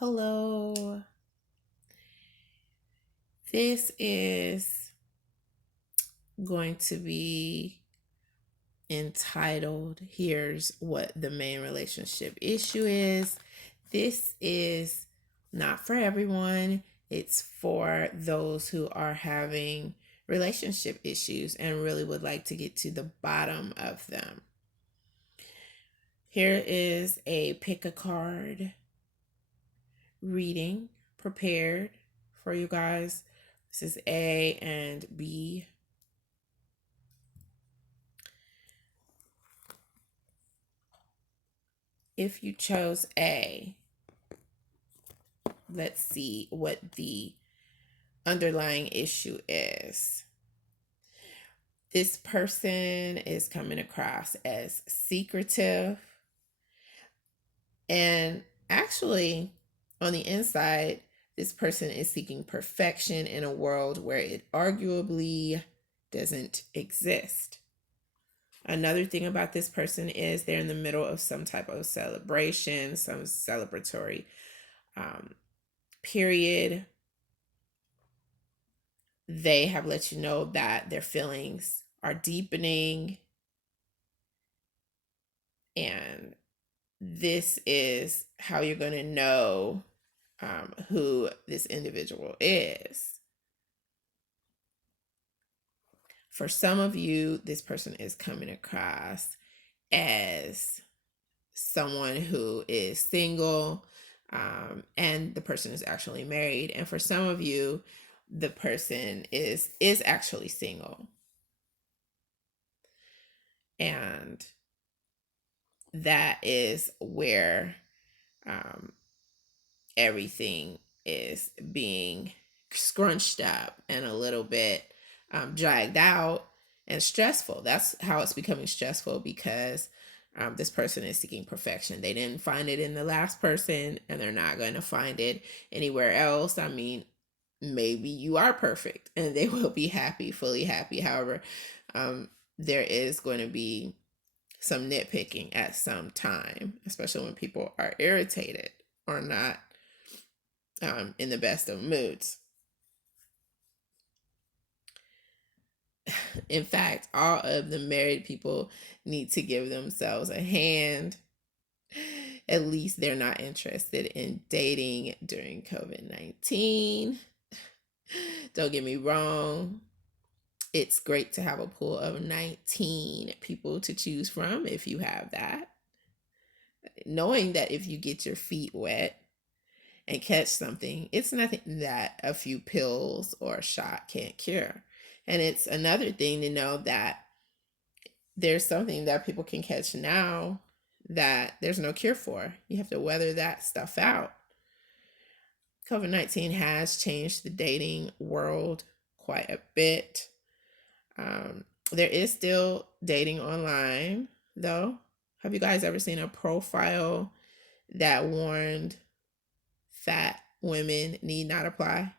Hello. This is going to be entitled Here's What the Main Relationship Issue Is. This is not for everyone, it's for those who are having relationship issues and really would like to get to the bottom of them. Here is a pick a card reading prepared for you guys. This is A and B. If you chose A, let's see what the underlying issue is. This person is coming across as secretive, and actually, on the inside, this person is seeking perfection in a world where it arguably doesn't exist. Another thing about this person is they're in the middle of some type of celebration, some celebratory period. They have let you know that their feelings are deepening, and this is how you're going to know who this individual is. For some of you, this person is coming across as someone who is single, and the person is actually married. And for some of you, the person is actually single. And that is where everything is being scrunched up and a little bit dragged out and stressful. That's how it's becoming stressful, because this person is seeking perfection. They didn't find it in the last person, and they're not going to find it anywhere else. I mean, maybe you are perfect and they will be happy, fully happy. However, there is going to be some nitpicking at some time, especially when people are irritated or not in the best of moods. In fact, all of the married people need to give themselves a hand. At least they're not interested in dating during COVID-19. Don't get me wrong. It's great to have a pool of 19 people to choose from if you have that. Knowing that if you get your feet wet and catch something, it's nothing that a few pills or a shot can't cure. And it's another thing to know that there's something that people can catch now that there's no cure for. You have to weather that stuff out. COVID-19 has changed the dating world quite a bit. There is still dating online, though. Have you guys ever seen a profile that warned fat women need not apply?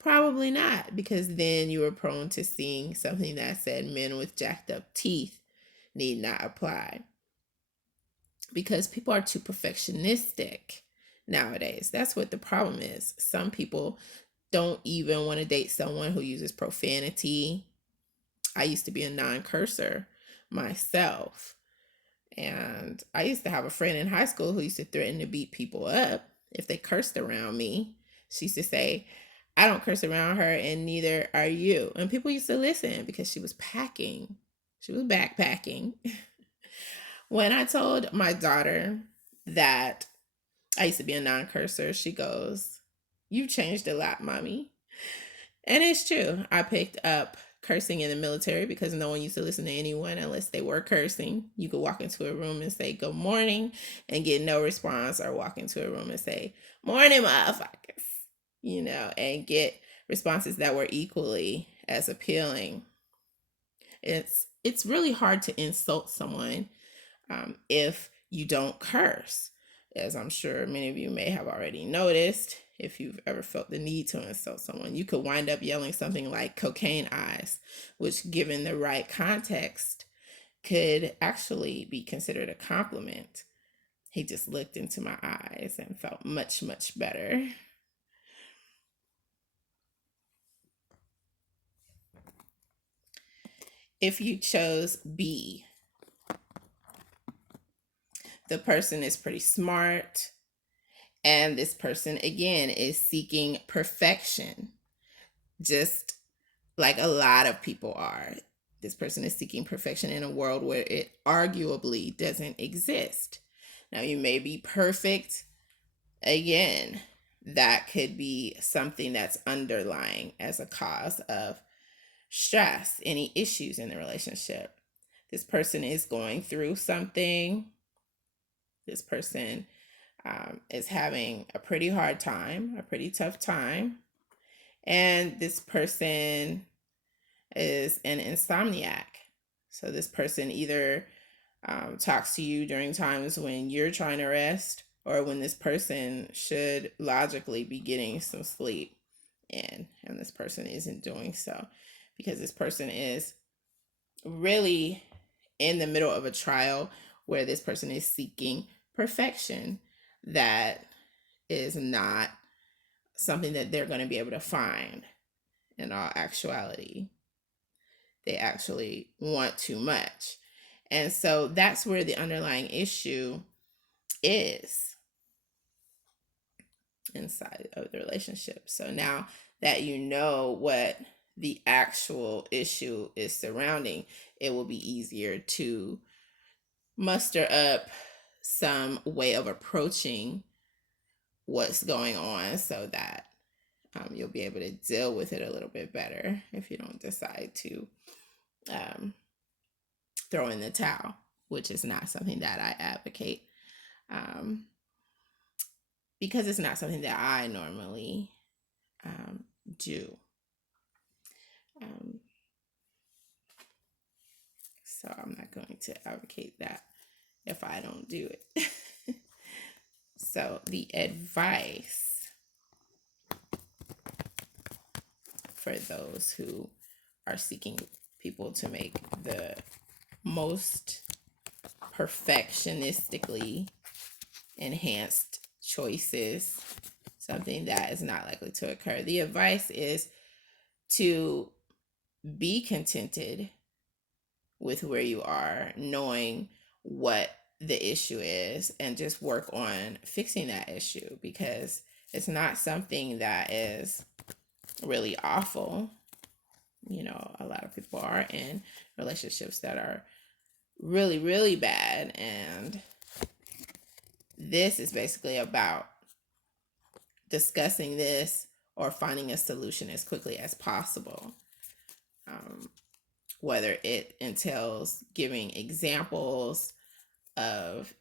Probably not, because then you were prone to seeing something that said men with jacked up teeth need not apply. Because people are too perfectionistic nowadays. That's what the problem is. Some people don't even want to date someone who uses profanity. I used to be a non-cursor myself. And I used to have a friend in high school who used to threaten to beat people up if they cursed around me. She used to say, I don't curse around her, and neither are you. And people used to listen because she was packing. She was backpacking. When I told my daughter that I used to be a non-cursor, she goes, "You've changed a lot, mommy." And it's true. I picked up cursing in the military because no one used to listen to anyone unless they were cursing. You could walk into a room and say good morning and get no response, or walk into a room and say morning motherfuckers, and get responses that were equally as appealing. It's really hard to insult someone if you don't curse, as I'm sure many of you may have already noticed. If you've ever felt the need to insult someone, you could wind up yelling something like cocaine eyes, which, given the right context, could actually be considered a compliment. He just looked into my eyes and felt much, much better. If you chose B, the person is pretty smart, and this person, again, is seeking perfection, just like a lot of people are. This person is seeking perfection in a world where it arguably doesn't exist. Now, you may be perfect. Again, that could be something that's underlying as a cause of stress, any issues in the relationship. This person is going through something. This person is having a pretty hard time, a pretty tough time. And this person is an insomniac. So this person either talks to you during times when you're trying to rest, or when this person should logically be getting some sleep, and this person isn't doing so, because this person is really in the middle of a trial where this person is seeking perfection that is not something that they're going to be able to find in all actuality. They actually want too much. And so that's where the underlying issue is inside of the relationship. So now that you know what the actual issue is surrounding, it will be easier to muster up some way of approaching what's going on, so that you'll be able to deal with it a little bit better if you don't decide to throw in the towel, which is not something that I advocate, because it's not something that I normally do. So I'm not going to advocate that if I don't do it. So the advice for those who are seeking people to make the most perfectionistically enhanced choices, something that is not likely to occur. The advice is to be contented with where you are, knowing what the issue is, and just work on fixing that issue, because it's not something that is really awful. You know, a lot of people are in relationships that are really, really bad, and this is basically about discussing this or finding a solution as quickly as possible. Whether it entails giving examples of,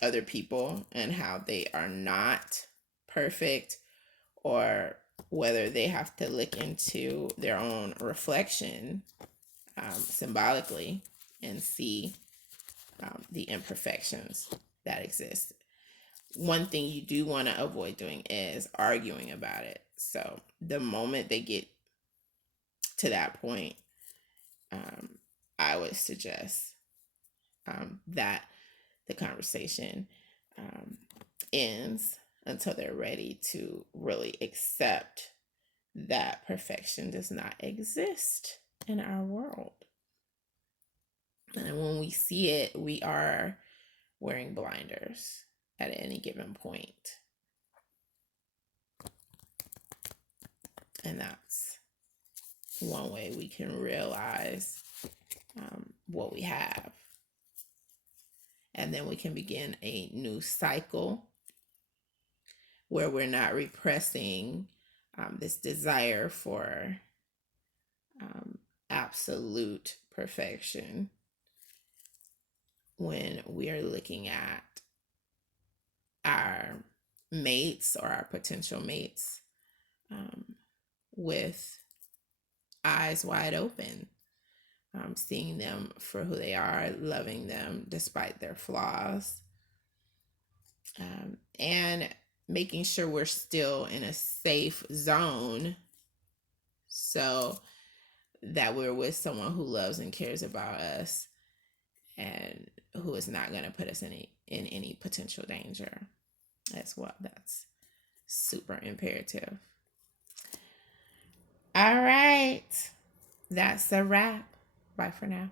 other people and how they are not perfect, or whether they have to look into their own reflection symbolically and see the imperfections that exist. One thing you do want to avoid doing is arguing about it. So the moment they get to that point, I would suggest that the conversation ends until they're ready to really accept that perfection does not exist in our world. And when we see it, we are wearing blinders at any given point. And that's one way we can realize what we have. And then we can begin a new cycle where we're not repressing this desire for absolute perfection when we are looking at our mates or our potential mates with eyes wide open, seeing them for who they are, loving them despite their flaws, and making sure we're still in a safe zone so that we're with someone who loves and cares about us, and who is not going to put us in any potential danger as well. That's super imperative. All right. That's a wrap. Bye for now.